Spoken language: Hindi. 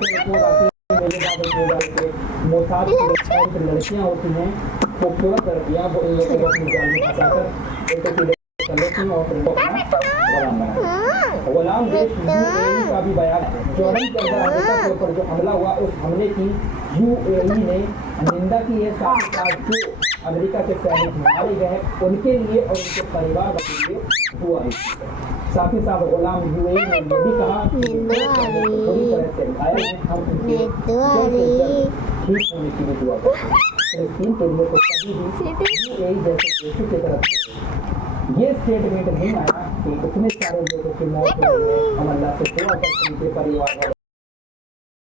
से रिपोर्ट आती है मेरे बाद मोसाद की वेबसाइट लड़कियां होती हैं खूबसूरत लड़कियां वो इन लोगों को अपनी जान में फंसाकर इनको सीधे कर लेती हैं और फिर इनको अपना गुलाम बनाती। गुलाम देश यूएई का भी बयान है। जॉर्डन के अंदर अमेरिका के ऊपर जो हमला हुआ उस हमले की यूएई ने निंदा की है। साथ ही साथ जो अमेरिका के सैनिक मारे गए हैं उनके लिए और उनके परिवार के लिए दुआ की है। साथ ही साथ गुलाम यूएई ने ये भी कहा कि पूरी तरह से घायल हैं, हम उनके जल्द से जल्द ठीक होने की भी दुआ करते हैं। फिलिस्तीन के लिए तो कभी भी यूएई जैसे देशों की तरफ से ये स्टेटमेंट नहीं आया कि इतने सारे लोगों की मौत हुई है। हम अल्लाह से दुआ करते हैं उनके परिवार वालों